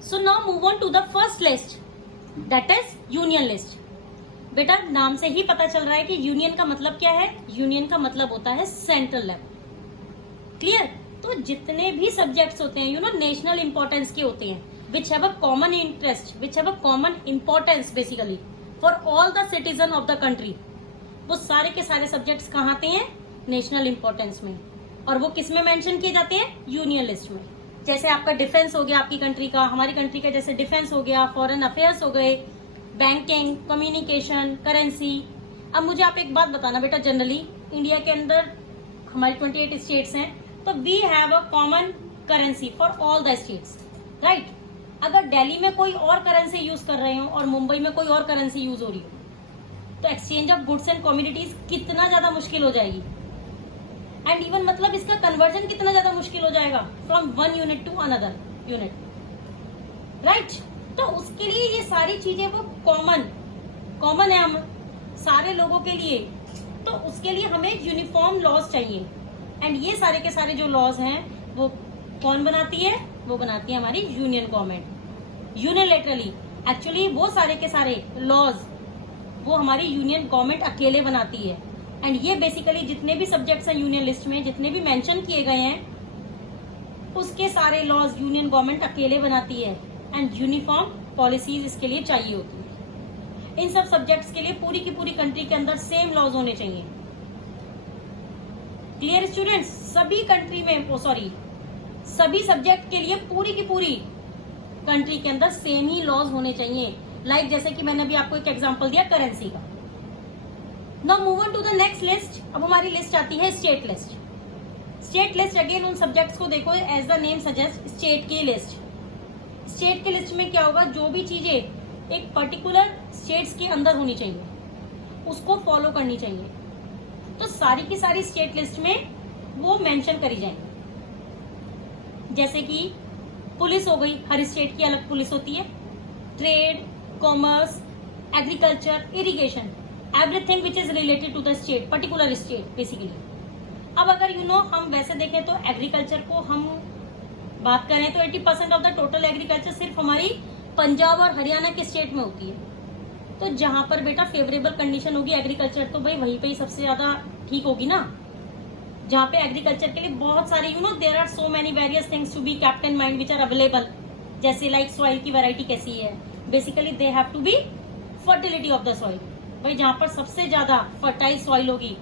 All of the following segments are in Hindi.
So now move on to the first list, that is union list. बेटा नाम से ही पता चल रहा है कि यूनियन का मतलब क्या है. यूनियन का मतलब होता है सेंट्रल लेवल. क्लियर. तो जितने भी सब्जेक्ट्स होते हैं नेशनल इंपॉर्टेंस के होते हैं, which have a common interest, which have a common importance basically for all the citizen of the country, वो सारे के सारे सब्जेक्ट्स कहाँ आते हैं? नेशनल इंपॉर्टेंस में. और वो किस में मेंशन किए जाते हैं? यूनियन लिस्ट में. जैसे आपका डिफेंस हो गया आपकी कंट्री का, हमारी कंट्री का जैसे डिफेंस हो गया, फॉरेन अफेयर्स हो गए, बैंकिंग, कम्युनिकेशन, करेंसी. अब मुझे आप एक बात बताना बेटा, जनरली इंडिया के अंदर हमारी 28 स्टेट्स हैं, तो we have a common currency for all the states, right. अगर दिल्ली में कोई और करेंसी यूज कर रहे हो और मुंबई में कोई और करेंसी यूज हो रही हो, तो exchange of goods and communities कितना ज्यादा मुश्किल हो जाएगी. एंड इवन मतलब इसका कन्वर्जन कितना ज्यादा मुश्किल हो जाएगा from one unit to another unit, right. तो उसके लिए ये सारी चीजें वो कॉमन है हम सारे लोगों के लिए. तो उसके लिए हमें यूनिफॉर्म लॉज चाहिए. एंड ये सारे के सारे जो लॉज हैं वो कौन बनाती है? वो बनाती है हमारी यूनियन गवर्नमेंट, यूनिलैटरली. एक्चुअली वो सारे के सारे लॉज वो हमारी यूनियन गवर्नमेंट अकेले बनाती है. एंड ये बेसिकली जितने भी सब्जेक्ट्स हैं यूनियन लिस्ट में, जितने भी मेंशन किए गए हैं, उसके सारे लॉज यूनियन गवर्नमेंट अकेले बनाती है. एंड यूनिफॉर्म पॉलिसीज इसके लिए चाहिए होती है. इन सब सब्जेक्ट्स के लिए पूरी की पूरी कंट्री के अंदर सेम लॉज होने चाहिए. Clear students? सभी कंट्री में सभी सब्जेक्ट के लिए पूरी की पूरी कंट्री के अंदर सेम ही लॉज होने चाहिए. लाइक जैसे कि मैंने अभी आपको एक एग्जांपल दिया करेंसी का. Now move on to the next list. अब हमारी लिस्ट आती है state list. State list again उन सब्जेक्ट्स को देखो as the name suggest, state की लिस्ट. स्टेट के लिस्ट में क्या होगा? जो भी चीजें एक पर्टिकुलर स्टेट्स के अंदर होनी चाहिए उसको फॉलो करनी चाहिए. तो सारी की सारी स्टेट लिस्ट में वो मेंशन करी जाएंगी. जैसे कि पुलिस हो गई, हर स्टेट की अलग पुलिस होती है. Trade, commerce, agriculture, irrigation, everything which is related to the state, particular state basically. अब अगर हम वैसे देखें तो एग्रीकल्चर को हम बात करें तो 80% ऑफ द टोटल एग्रीकल्चर सिर्फ हमारी पंजाब और हरियाणा के स्टेट में होती है. तो जहां पर बेटा फेवरेबल कंडीशन होगी एग्रीकल्चर, तो भाई वहीं पे ही सबसे ज्यादा ठीक होगी ना. जहाँ पे एग्रीकल्चर के लिए बहुत सारे there are so many various things to be kept in mind which are available. जैसे लाइक सॉइल की वैरायटी कैसी है, basically they have to be fertility of the soil. भाई जहाँ पर सबसे ज्यादा फर्टाइल सॉइल होगी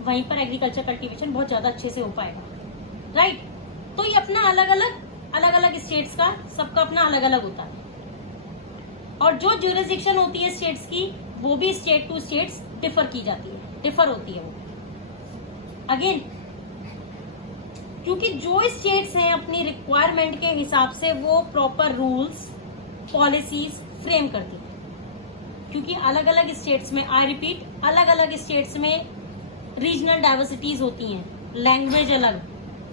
वहीं पर एग्रीकल्चर कल्टीवेशन बहुत ज्यादा अच्छे से हो पाएगा, राइट. तो ये अपना अलग अलग स्टेट्स का सबका अपना अलग अलग होता है. और जो ज्यूरिसडिक्शन होती है स्टेट्स की वो भी स्टेट टू स्टेट्स डिफर की जाती है, डिफर होती है वो. अगेन क्योंकि जो स्टेट्स हैं अपनी रिक्वायरमेंट के हिसाब से वो प्रॉपर रूल्स पॉलिसीज फ्रेम करती है. क्योंकि अलग अलग स्टेट्स में, आई रिपीट, अलग अलग स्टेट्स में रीजनल डाइवर्सिटीज होती हैं. लैंग्वेज अलग,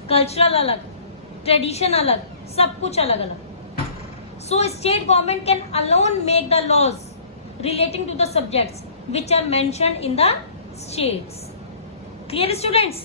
कल्चरल अलग, ट्रेडिशन अलग, सब कुछ अलग अलग. So state government can alone make the laws relating to the subjects which are mentioned in the states. Clear students?